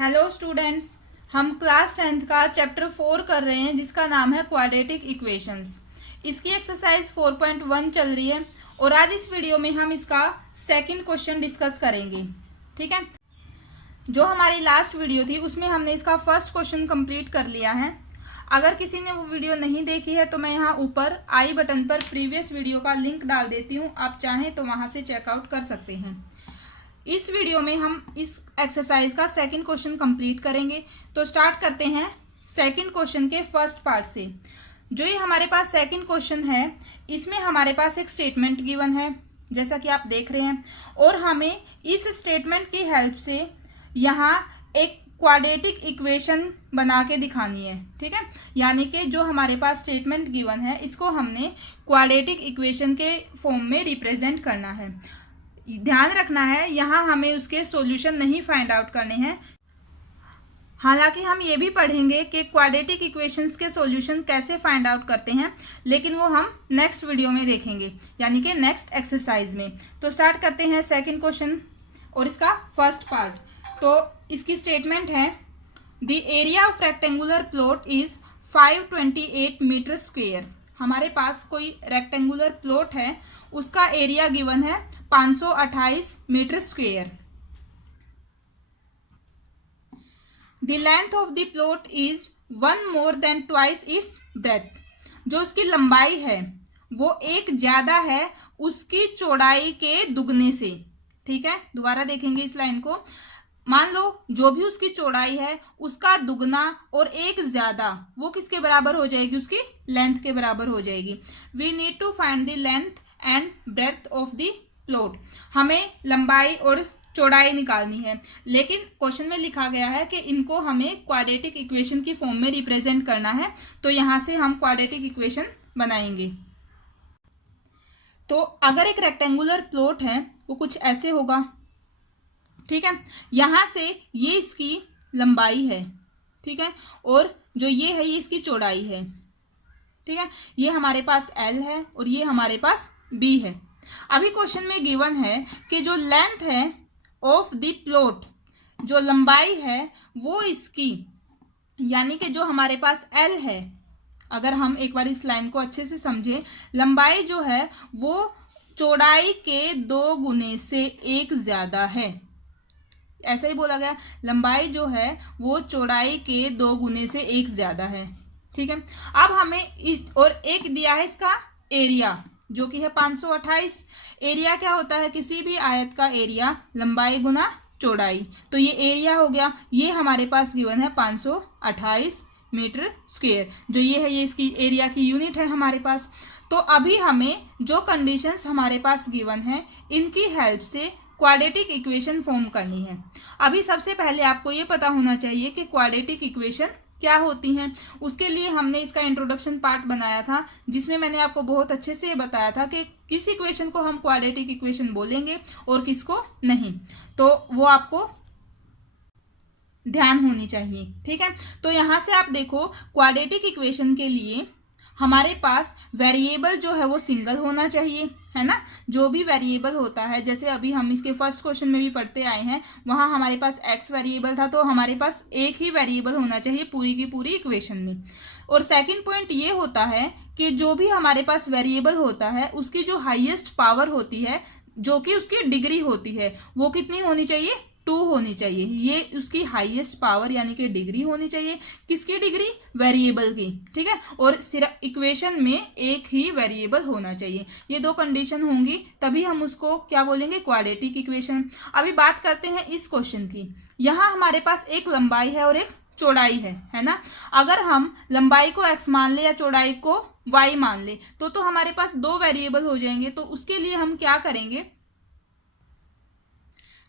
Hello students, हम class 10th का chapter 4 कर रहे हैं जिसका नाम है क्वाड्रेटिक इक्वेशंस। इसकी एक्सरसाइज 4.1 चल रही है और आज इस वीडियो में हम इसका सेकंड क्वेश्चन डिस्कस करेंगे। ठीक है, जो हमारी लास्ट वीडियो थी उसमें हमने इसका फर्स्ट क्वेश्चन कंप्लीट कर लिया है। अगर किसी ने वो वीडियो नहीं देखी है तो मैं यहाँ ऊपर आई बटन पर प्रीवियस वीडियो का लिंक डाल देती हूँ, आप चाहें तो वहाँ से चेकआउट कर सकते हैं। इस वीडियो में हम इस एक्सरसाइज का सेकंड क्वेश्चन कंप्लीट करेंगे। तो स्टार्ट करते हैं सेकंड क्वेश्चन के फर्स्ट पार्ट से। जो ये हमारे पास सेकंड क्वेश्चन है इसमें हमारे पास एक स्टेटमेंट गिवन है जैसा कि आप देख रहे हैं, और हमें इस स्टेटमेंट की हेल्प से यहाँ एक क्वाड्रेटिक इक्वेशन बना के दिखानी है। ठीक है, यानी कि जो हमारे पास स्टेटमेंट गिवन है इसको हमने क्वाड्रेटिक इक्वेशन के फॉर्म में रिप्रेजेंट करना है। ध्यान रखना है यहाँ हमें उसके सॉल्यूशन नहीं फाइंड आउट करने हैं। हालांकि हम ये भी पढ़ेंगे कि क्वाड्रेटिक इक्वेशंस के सॉल्यूशन कैसे फाइंड आउट करते हैं, लेकिन वो हम नेक्स्ट वीडियो में देखेंगे, यानी कि नेक्स्ट एक्सरसाइज में। तो स्टार्ट करते हैं सेकंड क्वेश्चन और इसका फर्स्ट पार्ट। तो इसकी स्टेटमेंट है the area of rectangular plot is 528 metre square. हमारे पास कोई रेक्टेंगुलर प्लॉट है, उसका एरिया गिवन है 528 metre square. The length of the plot is 1 more than twice its breadth. जो उसकी लंबाई है वो एक ज्यादा है उसकी चौड़ाई के दुगने से। ठीक है, दोबारा देखेंगे इस लाइन को। मान लो जो भी उसकी चौड़ाई है उसका दुगना और एक ज्यादा, वो किसके बराबर हो जाएगी? उसकी लेंथ के बराबर हो जाएगी। We need to find the length and breadth of the plot. हमें लंबाई और चौड़ाई निकालनी है, लेकिन क्वेश्चन में लिखा गया है कि इनको हमें क्वाड्रेटिक इक्वेशन की फॉर्म में रिप्रेजेंट करना है। तो यहां से हम क्वाड्रेटिक इक्वेशन बनाएंगे। तो अगर एक रेक्टेंगुलर प्लॉट है वो कुछ ऐसे होगा। ठीक है, यहां से ये इसकी लंबाई है, ठीक है, और जो ये है ये इसकी चौड़ाई है। ठीक है, ये हमारे पास L है और ये हमारे पास B है। अभी क्वेश्चन में गिवन है कि जो लेंथ है ऑफ द प्लॉट, जो लंबाई है वो इसकी, यानी कि जो हमारे पास L है, अगर हम एक बार इस लाइन को अच्छे से समझें, लंबाई जो है वो चौड़ाई के 2 गुने से एक ज्यादा है। ऐसा ही बोला गया, लंबाई जो है वो चौड़ाई के 2 गुने से एक ज्यादा है। ठीक है, अब हमें और एक दिया है इसका एरिया जो कि है 528। एरिया क्या होता है? किसी भी आयत का एरिया लंबाई गुना चौड़ाई। तो ये एरिया हो गया, ये हमारे पास गिवन है 528 मीटर स्क्वायर। जो ये है ये इसकी एरिया की यूनिट है हमारे पास। तो अभी हमें जो कंडीशंस हमारे पास गिवन है इनकी हेल्प से क्वाड्रेटिक इक्वेशन फॉर्म करनी है। अभी सबसे पहले आपको ये पता होना चाहिए कि क्वाड्रेटिक इक्वेशन क्या होती हैं। उसके लिए हमने इसका इंट्रोडक्शन पार्ट बनाया था जिसमें मैंने आपको बहुत अच्छे से बताया था कि किस इक्वेशन को हम क्वाड्रेटिक इक्वेशन बोलेंगे और किसको नहीं। तो वो आपको ध्यान होनी चाहिए। ठीक है, तो यहाँ से आप देखो क्वाड्रेटिक इक्वेशन के लिए हमारे पास वेरिएबल जो है वो सिंगल होना चाहिए, है ना। जो भी वेरिएबल होता है, जैसे अभी हम इसके फर्स्ट क्वेश्चन में भी पढ़ते आए हैं, वहाँ हमारे पास x वेरिएबल था, तो हमारे पास एक ही वेरिएबल होना चाहिए पूरी की पूरी इक्वेशन में। और सेकंड पॉइंट ये होता है कि जो भी हमारे पास वेरिएबल होता है उसकी जो हाईएस्ट पावर होती है, जो कि उसकी डिग्री होती है, वो कितनी होनी चाहिए? 2 होनी चाहिए। ये उसकी हाईएस्ट पावर यानी कि डिग्री होनी चाहिए। किसकी डिग्री? वेरिएबल की। ठीक है, और सिर्फ इक्वेशन में एक ही वेरिएबल होना चाहिए। ये 2 कंडीशन होंगी तभी हम उसको क्या बोलेंगे? Quadratic equation. अभी बात करते हैं इस क्वेश्चन की। यहाँ हमारे पास एक लंबाई है और एक चौड़ाई है ना। अगर हम लंबाई को x मान ले या चौड़ाई को y मान ले तो हमारे पास 2 वेरिएबल हो जाएंगे। तो उसके लिए हम क्या करेंगे?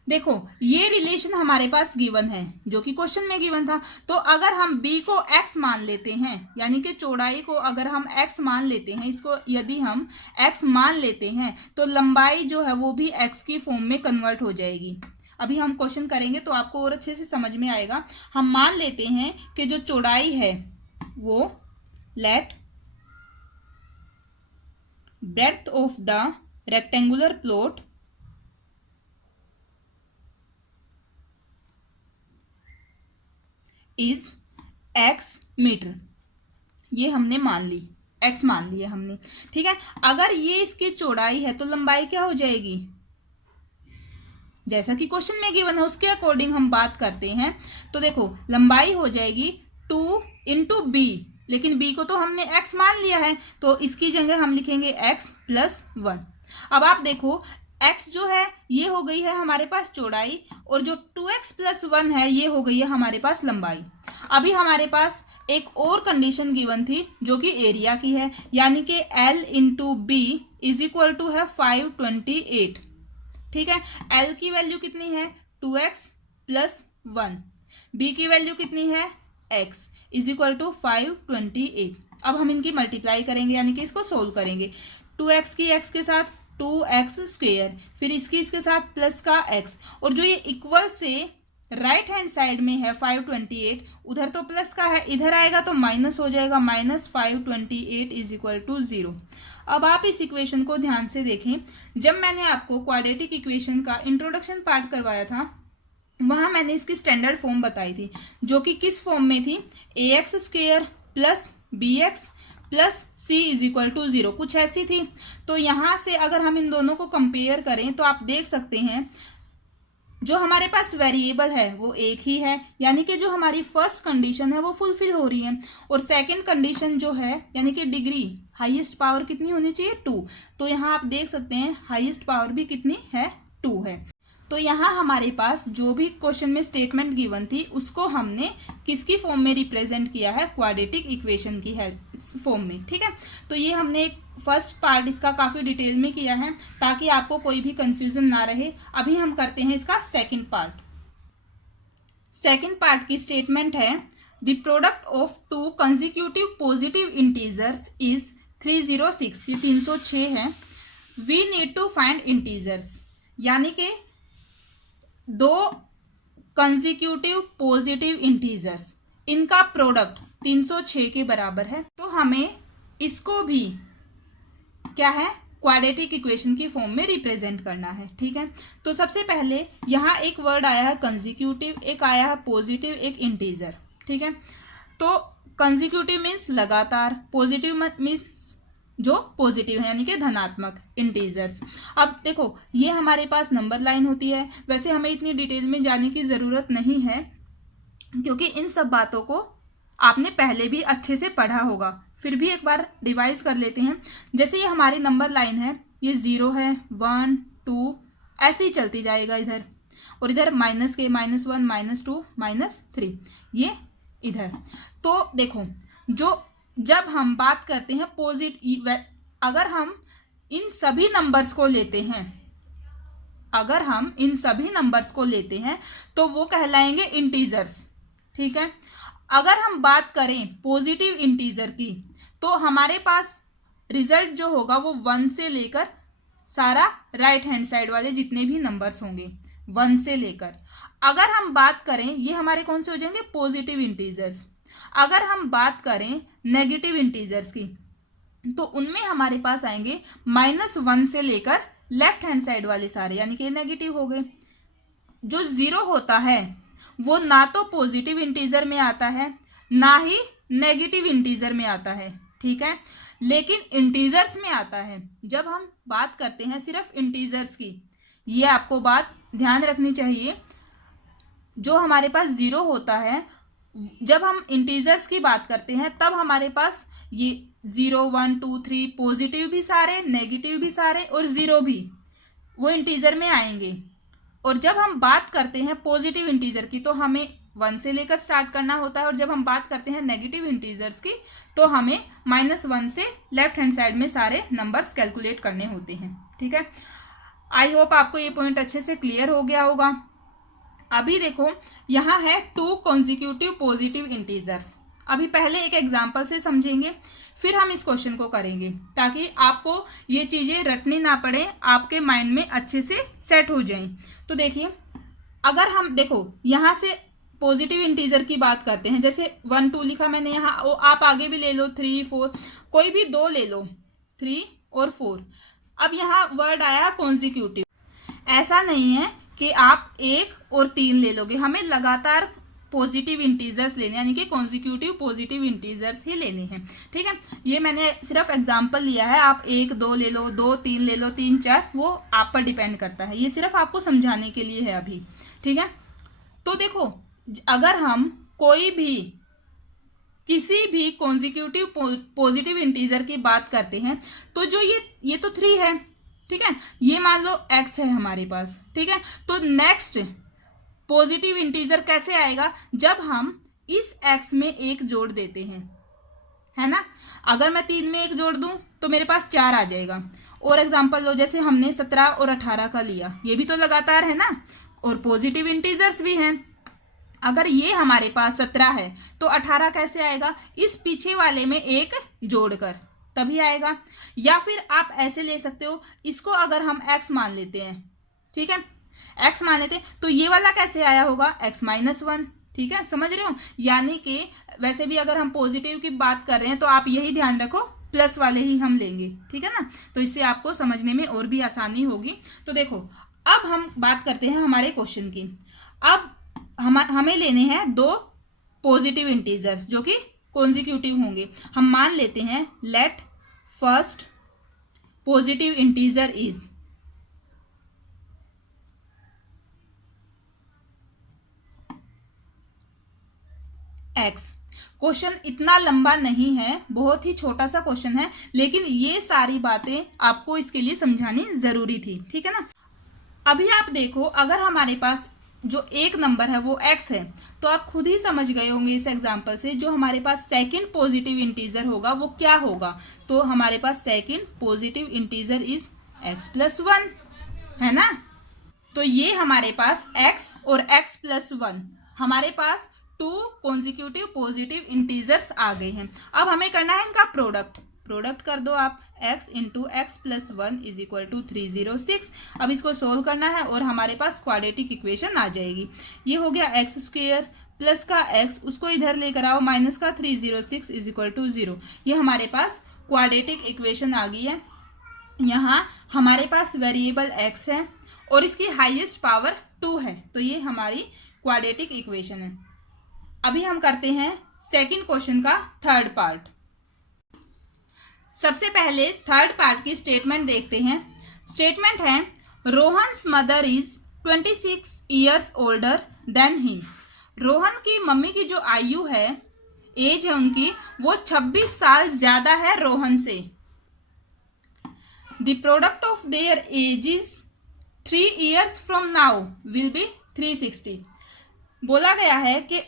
देखो, ये रिलेशन हमारे पास गिवन है जो कि क्वेश्चन में गिवन था। तो अगर हम b को x मान लेते हैं, यानी कि चौड़ाई को अगर हम x मान लेते हैं, इसको यदि हम x मान लेते हैं तो लंबाई जो है वो भी x की फॉर्म में कन्वर्ट हो जाएगी। अभी हम क्वेश्चन करेंगे तो आपको और अच्छे से समझ में आएगा। हम मान लेते हैं कि जो चौड़ाई है वो let breadth of the rectangular plot is x metre. ये हमने मान ली, x मान लिया हमने, ठीक है। अगर ये इसकी चौड़ाई है तो लंबाई क्या हो जाएगी, जैसा कि क्वेश्चन में गिवन है उसके अकॉर्डिंग हम बात करते हैं। तो देखो लंबाई हो जाएगी 2 इंटू बी, लेकिन b को तो हमने x मान लिया है तो इसकी जगह हम लिखेंगे x प्लस 1। अब आप देखो x जो है ये हो गई है हमारे पास चौड़ाई, और जो 2x प्लस 1 है ये हो गई है हमारे पास लंबाई। अभी हमारे पास एक और कंडीशन गिवन थी जो कि एरिया की है, यानी कि L into B is equal to है 528, ठीक है। L की वैल्यू कितनी है 2x प्लस 1, b की वैल्यू कितनी है x इज इक्वल टू 528। अब हम इनकी मल्टीप्लाई करेंगे यानी कि इसको सोल्व करेंगे। 2x की x के साथ 2x स्क्वेयर, फिर इसकी इसके साथ प्लस का x, और जो ये इक्वल से राइट हैंड साइड में है 528, उधर तो प्लस का है, इधर आएगा तो माइनस हो जाएगा, माइनस 528 इज इक्वल टू 0। अब आप इस इक्वेशन को ध्यान से देखें। जब मैंने आपको क्वाड्रेटिक इक्वेशन का इंट्रोडक्शन पार्ट करवाया था वहाँ मैंने इसकी स्टैंडर्ड फॉर्म बताई थी, जो कि किस फॉर्म में थी, ax square plus bx plus c is equal to 0, कुछ ऐसी थी। तो यहाँ से अगर हम इन दोनों को कंपेयर करें तो आप देख सकते हैं जो हमारे पास वेरिएबल है वो एक ही है, यानी कि जो हमारी फर्स्ट कंडीशन है वो फुलफिल हो रही है, और सेकंड कंडीशन जो है यानी कि डिग्री हाईएस्ट पावर कितनी होनी चाहिए 2। तो यहाँ आप देख सकते हैं हाईएस्ट पावर भी कितनी है 2 है। तो यहाँ हमारे पास जो भी क्वेश्चन में स्टेटमेंट गिवन थी उसको हमने किसकी फॉर्म में रिप्रेजेंट किया है, क्वाड्रेटिक इक्वेशन की है फॉर्म में, ठीक है। तो ये हमने फर्स्ट पार्ट इसका काफ़ी डिटेल में किया है ताकि आपको कोई भी कंफ्यूजन ना रहे। अभी हम करते हैं इसका सेकंड पार्ट। सेकंड पार्ट की स्टेटमेंट है the product of 2 consecutive positive integers is 306, ये 306 है। We need to find integers, यानी कि 2 कंसेक्यूटिव पॉजिटिव इंटीजर्स, इनका प्रोडक्ट 306 के बराबर है। तो हमें इसको भी क्या है, क्वाड्रेटिक इक्वेशन की फॉर्म में रिप्रेजेंट करना है, ठीक है। तो सबसे पहले यहाँ एक वर्ड आया है कंसेक्यूटिव, एक आया है पॉजिटिव, एक इंटीजर, ठीक है। तो कंसेक्यूटिव मीन्स लगातार, पॉजिटिव मीन्स जो पॉजिटिव है यानी कि धनात्मक इंटीजर्स। अब देखो ये हमारे पास नंबर लाइन होती है, वैसे हमें इतनी डिटेल में जाने की ज़रूरत नहीं है क्योंकि इन सब बातों को आपने पहले भी अच्छे से पढ़ा होगा, फिर भी एक बार रिवाइज कर लेते हैं। जैसे ये हमारी नंबर लाइन है, ये 0 है, 1 2 ऐसे ही चलती जाएगा इधर, और इधर माइनस के -1 -2 -3 ये इधर। तो देखो जो जब हम बात करते हैं पॉजिटिव, अगर हम इन सभी नंबर्स को लेते हैं, अगर हम इन सभी नंबर्स को लेते हैं तो वो कहलाएंगे इंटीजर्स, ठीक है। अगर हम बात करें पॉजिटिव इंटीजर की तो हमारे पास रिजल्ट जो होगा वो 1 से लेकर सारा राइट हैंड साइड वाले जितने भी नंबर्स होंगे 1 से लेकर। अगर हम बात करें ये हमारे कौन से हो जाएंगे, पॉजिटिव इंटीजर्स। अगर हम बात करें नेगेटिव इंटीजर्स की तो उनमें हमारे पास आएंगे -1 से लेकर लेफ्ट हैंड साइड वाले सारे, यानी कि नेगेटिव हो गए। जो 0 होता है वो ना तो पॉजिटिव इंटीजर में आता है ना ही नेगेटिव इंटीजर में आता है, ठीक है, लेकिन इंटीजर्स में आता है। जब हम बात करते हैं सिर्फ इंटीजर्स की, ये आपको बात ध्यान रखनी चाहिए, जो हमारे पास 0 होता है, जब हम इंटीजर्स की बात करते हैं तब हमारे पास ये 0 1 2 3 पॉजिटिव भी सारे, नेगेटिव भी सारे और 0 भी वो इंटीजर में आएंगे। और जब हम बात करते हैं पॉजिटिव इंटीजर की तो हमें 1 से लेकर स्टार्ट करना होता है, और जब हम बात करते हैं नेगेटिव इंटीजर्स की तो हमें -1 से लेफ्ट हैंड साइड में सारे नंबर्स कैलकुलेट करने होते हैं, ठीक है। आई होप आपको ये पॉइंट अच्छे से क्लियर हो गया होगा। अभी देखो यहाँ है 2 कॉन्जिक्यूटिव पॉजिटिव इंटीजर्स। अभी पहले एक एग्जाम्पल से समझेंगे, फिर हम इस क्वेश्चन को करेंगे ताकि आपको ये चीज़ें रटनी ना पड़े, आपके माइंड में अच्छे से सेट हो जाएं। तो देखिए अगर हम देखो यहाँ से पॉजिटिव इंटीजर की बात करते हैं, जैसे 1 2 लिखा मैंने यहाँ, आप आगे भी ले लो 3 4, कोई भी 2 ले लो 3 और 4। अब यहाँ वर्ड आया कॉन्जिक्यूटिव, ऐसा नहीं है कि आप 1 और 3 ले लोगे, हमें लगातार पॉजिटिव इंटीजर्स लेने, यानी कि कॉन्जिक्यूटिव पॉजिटिव इंटीजर्स ही लेने हैं। ठीक है, ये मैंने सिर्फ एग्जांपल लिया है, आप 1 2 ले लो, 2 3 ले लो, 3 4, वो आप पर डिपेंड करता है, ये सिर्फ आपको समझाने के लिए है अभी। ठीक है, तो देखो अगर हम कोई भी किसी भी कॉन्जिक्यूटिव पॉजिटिव इंटीजर की बात करते हैं तो जो ये तो 3 है। ठीक है, ये मान लो x है हमारे पास। ठीक है, तो नेक्स्ट पॉजिटिव इंटीजर कैसे आएगा, जब हम इस x में 1 जोड़ देते हैं, है ना। अगर मैं 3 में 1 जोड़ दूं तो मेरे पास 4 आ जाएगा। और एग्जांपल लो, जैसे हमने 17 और 18 का लिया, ये भी तो लगातार है ना, और पॉजिटिव इंटीजर्स भी हैं। अगर ये हमारे पास 17 है तो 18 कैसे आएगा, इस पीछे वाले में 1 जोड़कर तभी आएगा। या फिर आप ऐसे ले सकते हो, इसको अगर हम x मान लेते हैं, ठीक है, x मान लेते हैं, तो ये वाला कैसे आया होगा, x-1। ठीक है, समझ रहे हो। यानी कि वैसे भी अगर हम पॉजिटिव की बात कर रहे हैं तो आप यही ध्यान रखो, प्लस वाले ही हम लेंगे। ठीक है ना, तो इससे आपको समझने में और भी आसानी होगी। तो देखो अब हम बात करते हैं हमारे क्वेश्चन की। अब हमें लेने हैं 2 पॉजिटिव इंटीजर्स जो कि कॉन्जिक्यूटिव होंगे। हम मान लेते हैं let first positive integer is x। Question इतना लंबा नहीं है, बहुत ही छोटा सा क्वेश्चन है, लेकिन ये सारी बातें आपको इसके लिए समझानी जरूरी थी। ठीक है ना। अभी आप देखो, अगर हमारे पास जो एक नंबर है वो x है, तो आप खुद ही समझ गए होंगे इस एग्जांपल से, जो हमारे पास सेकंड पॉजिटिव इंटीजर होगा वो क्या होगा। तो हमारे पास second positive integer is x+1, है ना। तो ये हमारे पास x और x+1, हमारे पास 2 कॉन्जिक्यूटिव पॉजिटिव इंटीजर्स आ गए हैं। अब हमें करना है इनका प्रोडक्ट कर दो आप, x into x+1 is equal to 306। अब इसको सोल्व करना है और हमारे पास क्वाड्रेटिक इक्वेशन आ जाएगी। ये हो गया x² प्लस का x, उसको इधर लेकर आओ, माइनस का 306 इज इक्वल टू 0। ये हमारे पास क्वाड्रेटिक इक्वेशन आ गई है। यहाँ हमारे पास वेरिएबल x है और इसकी हाईएस्ट पावर 2 है, तो ये हमारी क्वाड्रेटिक इक्वेशन है। अभी हम करते हैं सेकंड क्वेश्चन का थर्ड पार्ट। सबसे पहले थर्ड पार्ट की स्टेटमेंट देखते हैं। स्टेटमेंट है Rohan's mother is 26 years older than him. Rohan की मम्मी की जो आयु है, एज है उनकी, वो 26 साल ज्यादा है रोहन से। The product of their edges 3 years from now will be 360। बोला गया है कि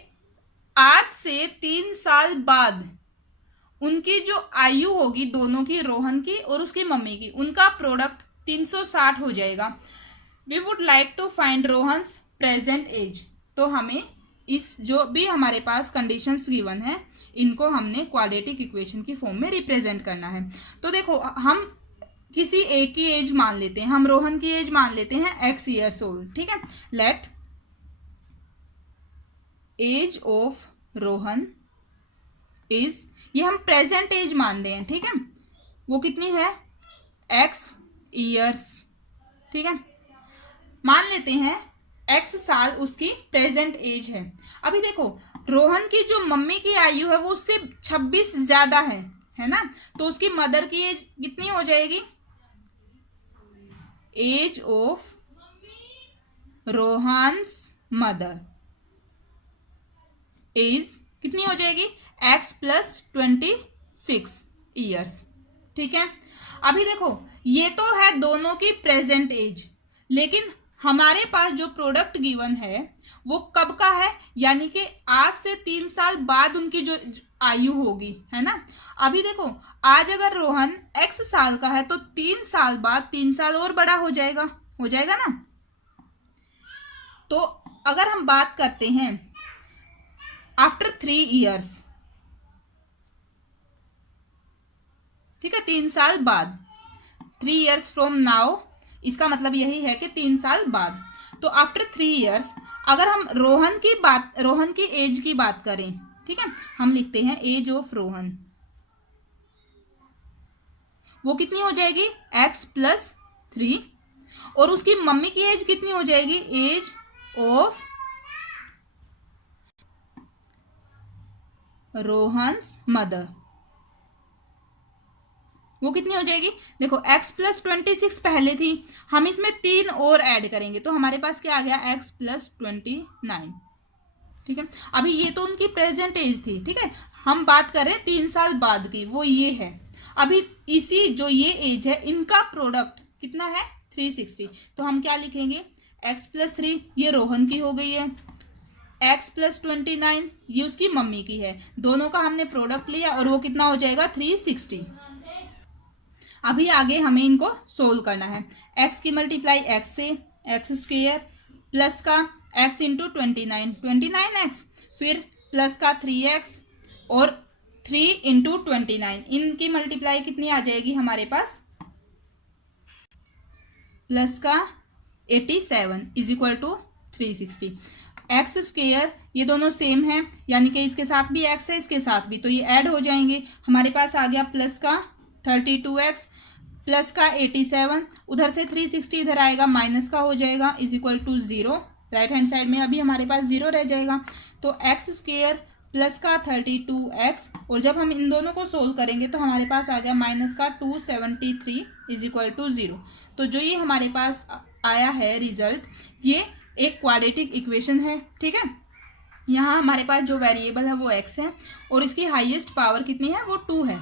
आज से 3 साल बाद उनकी जो आयु होगी दोनों की, रोहन की और उसकी मम्मी की, उनका प्रोडक्ट 360 हो जाएगा। We would like to find Rohan's present age. तो हमें इस जो भी हमारे पास कंडीशंस गिवन है, इनको हमने क्वाड्रेटिक इक्वेशन की फॉर्म में रिप्रेजेंट करना है। तो देखो हम किसी एक की एज मान लेते हैं, हम रोहन की एज मान लेते हैं x ईयर्स ओल्ड। ठीक है, let age of Rohan is, ये हम प्रेजेंट एज मान रहे हैं। ठीक है, वो कितनी है, x ईयर्स। ठीक है, मान लेते हैं x साल उसकी प्रेजेंट एज है। अभी देखो रोहन की जो मम्मी की आयु है वो उससे 26 ज्यादा है ना, तो उसकी मदर की एज कितनी हो जाएगी, age of Rohan's mother age कितनी हो जाएगी, x+26 ईयर्स। ठीक है, अभी देखो ये तो है दोनों की प्रेजेंट एज, लेकिन हमारे पास जो प्रोडक्ट गिवन है वो कब का है, यानी कि आज से 3 साल बाद उनकी जो आयु होगी, है ना। अभी देखो आज अगर रोहन x साल का है तो 3 साल बाद 3 साल और बड़ा हो जाएगा ना। तो अगर हम बात करते हैं आफ्टर 3 ईयर्स, ठीक है, 3 साल बाद, 3 ईयर्स फ्रॉम नाउ, इसका मतलब यही है कि 3 साल बाद। तो आफ्टर 3 ईयर्स अगर हम रोहन की एज की बात करें, ठीक है, हम लिखते हैं एज ऑफ रोहन, वो कितनी हो जाएगी, x+3, और उसकी मम्मी की एज कितनी हो जाएगी, एज ऑफ रोहन्स मदर, वो कितनी हो जाएगी? देखो x प्लस 26 पहले थी, हम इसमें 3 और ऐड करेंगे तो हमारे पास क्या आ गया? x plus 29। ठीक है, अभी ये तो उनकी प्रेजेंट एज थी, ठीक है, हम बात कर रहे हैं 3 साल बाद की, वो ये है। अभी इसी जो ये एज है इनका प्रोडक्ट कितना है? 360। तो हम क्या लिखेंगे? x प्लस 3 ये रोहन की हो गई है, x प्लस 29 ये उसकी मम्मी की है, दोनों का हमने प्रोडक्ट लिया और वो कितना हो जाएगा? 360। अभी आगे हमें इनको सोल्व करना है। x की मल्टीप्लाई x से, एक्स स्क्वेयर प्लस का x इंटू 29x, फिर प्लस का 3x और 3 इंटू 29, इनकी मल्टीप्लाई कितनी आ जाएगी हमारे पास? प्लस का 87 is equal to 360। X square ये दोनों सेम है, यानी कि इसके साथ भी x है, इसके साथ भी, तो ये ऐड हो जाएंगे। हमारे पास आ गया प्लस का 32x प्लस का 87, उधर से 360 इधर आएगा, माइनस का हो जाएगा, is equal to 0। Right hand side में अभी हमारे पास 0 रह जाएगा। तो एक्स स्क्वेयर प्लस का 32x, और जब हम इन दोनों को सोल्व करेंगे तो हमारे पास आ गया माइनस का 273 इज इक्वल टू 0। तो जो ये हमारे पास आया है रिजल्ट, ये एक क्वाड्रेटिक इक्वेशन है। ठीक है, यहाँ हमारे पास जो वेरिएबल है वो x है और इसकी हाईएस्ट पावर कितनी है? वो 2 है।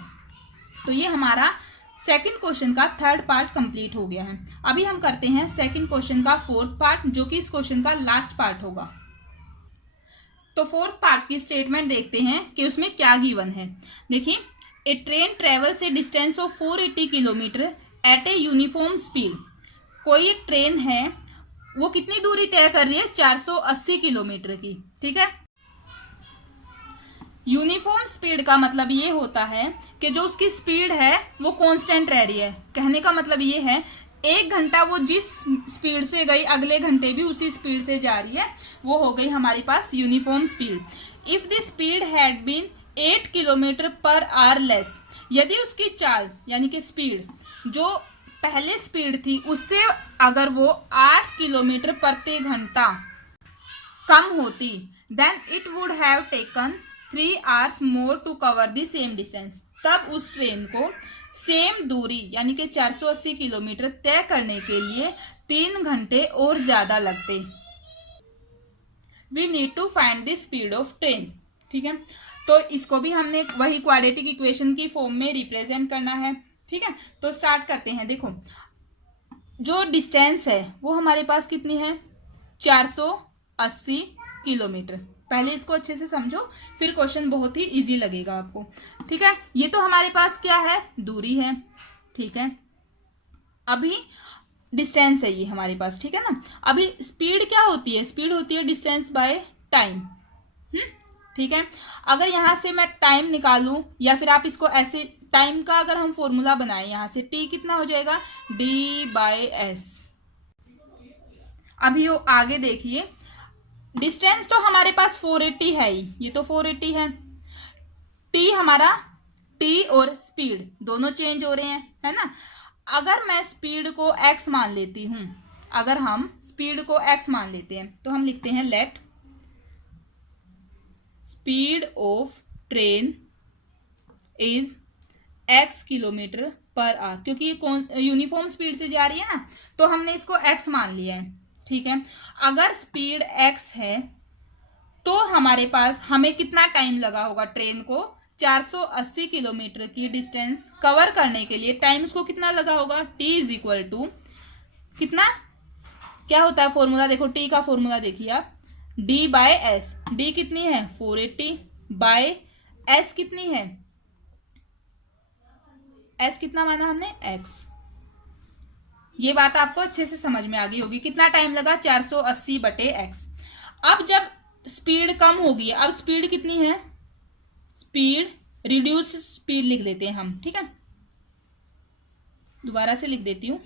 तो ये हमारा सेकंड क्वेश्चन का थर्ड पार्ट कंप्लीट हो गया है। अभी हम करते हैं सेकंड क्वेश्चन का फोर्थ पार्ट, जो कि इस क्वेश्चन का लास्ट पार्ट होगा। तो फोर्थ पार्ट की स्टेटमेंट देखते हैं कि उसमें क्या गिवन है। देखिए, a train travels a distance of 480 kilometre at a uniform speed. कोई एक ट्रेन है, वो कितनी दूरी तय कर रही है? 480 किलोमीटर की। ठीक है, यूनिफॉर्म स्पीड का मतलब ये होता है कि जो उसकी स्पीड है वो कांस्टेंट रह रही है। कहने का मतलब ये है, 1 घंटा वो जिस स्पीड से गई अगले घंटे भी उसी स्पीड से जा रही है, वो हो गई हमारे पास uniform speed. If the speed had been 8 kilometre per hour less, यदि उसकी चाल यानी कि स्पीड जो पहले स्पीड थी उससे अगर वो 8 किलोमीटर प्रति घंटा कम होती, then it would have taken 3 hours more to cover the same distance. तब उस ट्रेन को सेम दूरी यानी कि 480 किलोमीटर तय करने के लिए 3 घंटे और ज़्यादा लगते। We need to find the speed of train. ठीक है, तो इसको भी हमने वही क्वाड्रेटिक इक्वेशन की फॉर्म में रिप्रेजेंट करना है। ठीक है, तो स्टार्ट करते हैं। देखो, जो डिस्टेंस है वो हमारे पास कितनी है? 480 किलोमीटर। पहले इसको अच्छे से समझो, फिर क्वेश्चन बहुत ही इजी लगेगा आपको। ठीक है, ये तो हमारे पास क्या है? दूरी है। ठीक है, अभी डिस्टेंस है ये हमारे पास। ठीक है ना, अभी स्पीड क्या होती है? स्पीड होती है डिस्टेंस बाय टाइम। ठीक है, अगर यहाँ से मैं टाइम निकालूं या फिर आप इसको ऐसे, टाइम का अगर हम फॉर्मूला बनाएं, यहाँ से t कितना हो जाएगा? d/s। अभी वो आगे देखिए, डिस्टेंस तो हमारे पास 480 है ही, ये तो 480 है। t हमारा, t और स्पीड दोनों चेंज हो रहे हैं, है ना। अगर मैं स्पीड को x मान लेती हूँ, अगर हम स्पीड को x मान लेते हैं तो हम लिखते हैं let speed of train is x kilometre per our, क्योंकि ये यूनिफॉर्म स्पीड से जा रही है ना, तो हमने इसको x मान लिया है। ठीक है, अगर स्पीड x है तो हमारे पास हमें कितना टाइम लगा होगा? ट्रेन को 480 किलोमीटर की डिस्टेंस कवर करने के लिए टाइम उसको कितना लगा होगा? t इज इक्वल टू कितना, क्या होता है फॉर्मूला? देखो, t का फॉर्मूला देखिए आप, d/s। d कितनी है? 480 बाय s कितनी है? s कितना माना हमने? x। ये बात आपको अच्छे से समझ में आ गई होगी। कितना टाइम लगा? 480 बटे x। अब जब स्पीड कम होगी, अब स्पीड कितनी है? स्पीड, रिड्यूस स्पीड लिख देते हैं हम। ठीक है, दोबारा से लिख देती हूं,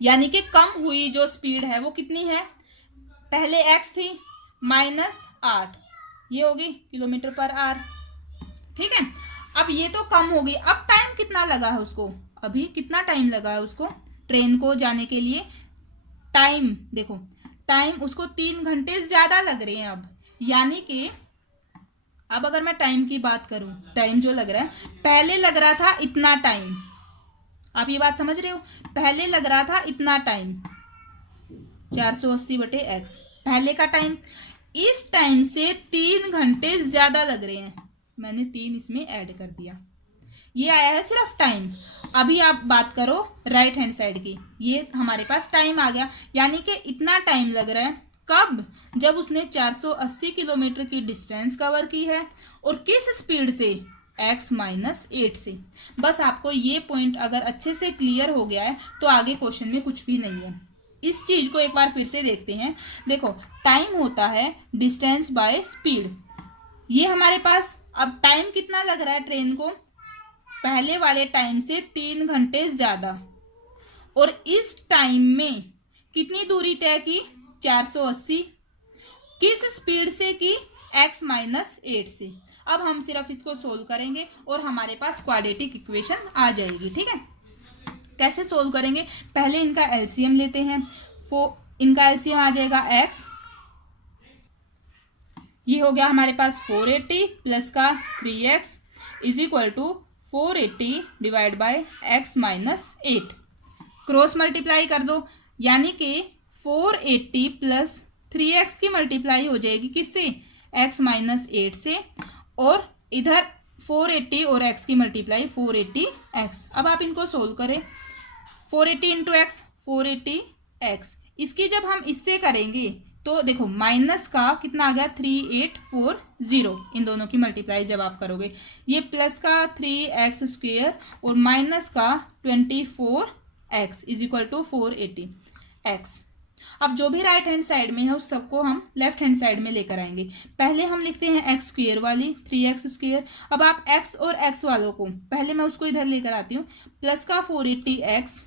यानी कि कम हुई जो स्पीड है वो कितनी है? पहले x थी -8, ये होगी किलोमीटर पर आवर। ठीक है, अब ये तो कम हो गई। अब टाइम कितना लगा है उसको? अभी कितना टाइम लगा है उसको ट्रेन को जाने के लिए? टाइम देखो, टाइम उसको 3 घंटे ज्यादा लग रहे हैं अब, यानी कि अब अगर मैं टाइम की बात करूं, टाइम जो लग रहा है, पहले लग रहा था इतना टाइम, आप ये बात समझ रहे हो, पहले लग रहा था इतना टाइम 480/x पहले का टाइम, इस टाइम से 3 घंटे ज्यादा लग रहे हैं, मैंने 3 इसमें ऐड कर दिया, ये आया है सिर्फ टाइम। अभी आप बात करो राइट हैंड साइड की, ये हमारे पास टाइम आ गया, यानी कि इतना टाइम लग रहा है कब, जब उसने 480 किलोमीटर की डिस्टेंस कवर की है, और किस स्पीड से, x-8 से। बस आपको ये पॉइंट अगर अच्छे से क्लियर हो गया है तो आगे क्वेश्चन में कुछ भी नहीं है। इस चीज को एक बार फिर से देखते हैं। देखो, टाइम होता है डिस्टेंस बाय स्पीड, ये हमारे पास अब टाइम कितना लग रहा है ट्रेन को, पहले वाले टाइम से 3 घंटे ज्यादा, और इस टाइम में कितनी दूरी तय की, 480, किस स्पीड से की, x-8 से। अब हम सिर्फ इसको सोल्व करेंगे और हमारे पास क्वाड्रेटिक इक्वेशन आ जाएगी। ठीक है, कैसे सोल्व करेंगे, पहले इनका एलसीएम लेते हैं। इनका एलसीएम आ जाएगा x, ये हो गया हमारे पास 480 प्लस का 3x is equal to 480 divide by x-8, cross multiply कर दो, यानी कि 480 प्लस 3x की मल्टीप्लाई हो जाएगी किससे, x-8 से, और इधर 480 और x की मल्टीप्लाई 480x। अब आप इनको सोल्व करें, 480 इंटू एक्स 480x, इसकी जब हम इससे करेंगे तो देखो माइनस का कितना आ गया 3840, इन दोनों की मल्टीप्लाई जब आप करोगे, ये प्लस का 3x² और माइनस का 24x is equal to 480x। अब जो भी राइट हैंड साइड में है उस सबको हम लेफ्ट हैंड साइड में लेकर आएंगे। पहले हम लिखते हैं x² वाली 3x²। अब आप x और x वालों को, पहले मैं उसको इधर लेकर आती हूँ, प्लस का 480x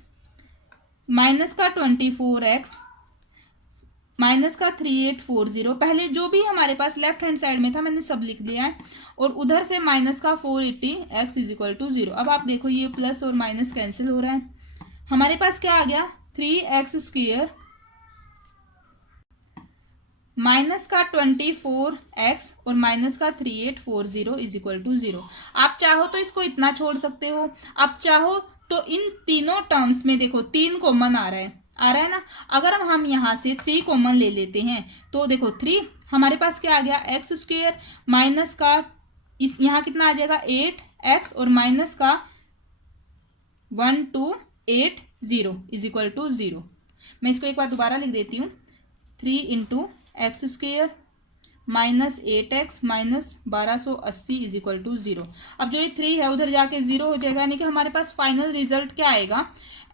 माइनस का 24x माइनस का 3840, पहले जो भी हमारे पास लेफ्ट हैंड साइड में था मैंने सब लिख दिया है, और उधर से माइनस का 480x इज इक्वल टू 0। अब आप देखो ये प्लस और माइनस कैंसिल हो रहा है, हमारे पास क्या आ गया 3x² माइनस का 24x और माइनस का 3840 इज इक्वल टू 0। आप चाहो तो इसको इतना छोड़ सकते हो, आप चाहो तो इन तीनों टर्म्स में देखो 3 कॉमन आ रहा है ना, अगर हम यहाँ से 3 कॉमन ले लेते हैं तो देखो 3 हमारे पास क्या आ गया x² माइनस का इस यहाँ कितना आ जाएगा 8x और माइनस का 1280 इज इक्वल टू 0। मैं इसको एक बार दोबारा लिख देती हूँ, 3 into x² minus 8x minus 1280 is equal to 0। अब जो ये 3 है उधर जाके 0 हो जाएगा, यानी कि हमारे पास फाइनल रिजल्ट क्या आएगा,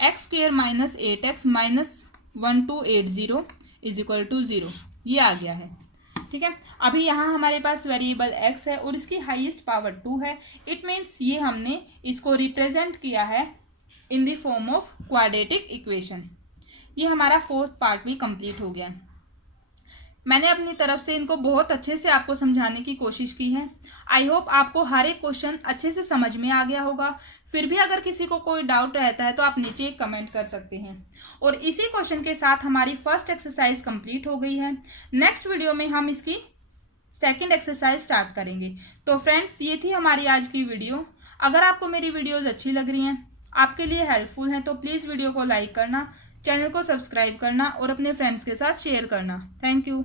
x² minus 8x minus 1280 is equal to 0, ये आ गया है। ठीक है, अभी यहाँ हमारे पास वेरिएबल x है और इसकी हाईएस्ट पावर 2 है, इट मीन्स ये हमने इसको रिप्रेजेंट किया है in the form of quadratic equation. ये हमारा 4th पार्ट भी कंप्लीट हो गया। मैंने अपनी तरफ से इनको बहुत अच्छे से आपको समझाने की कोशिश की है। आई होप आपको हर एक क्वेश्चन अच्छे से समझ में आ गया होगा। फिर भी अगर किसी को कोई डाउट रहता है तो आप नीचे कमेंट कर सकते हैं। और इसी क्वेश्चन के साथ हमारी फर्स्ट एक्सरसाइज कंप्लीट हो गई है। नेक्स्ट वीडियो में हम इसकी सेकंड एक्सरसाइज स्टार्ट करेंगे। तो फ्रेंड्स, ये थी हमारी आज की वीडियो। अगर आपको मेरी वीडियोज़ अच्छी लग रही हैं, आपके लिए हेल्पफुल हैं, तो प्लीज़ वीडियो को लाइक करना, चैनल को सब्सक्राइब करना और अपने फ्रेंड्स के साथ शेयर करना। Thank you.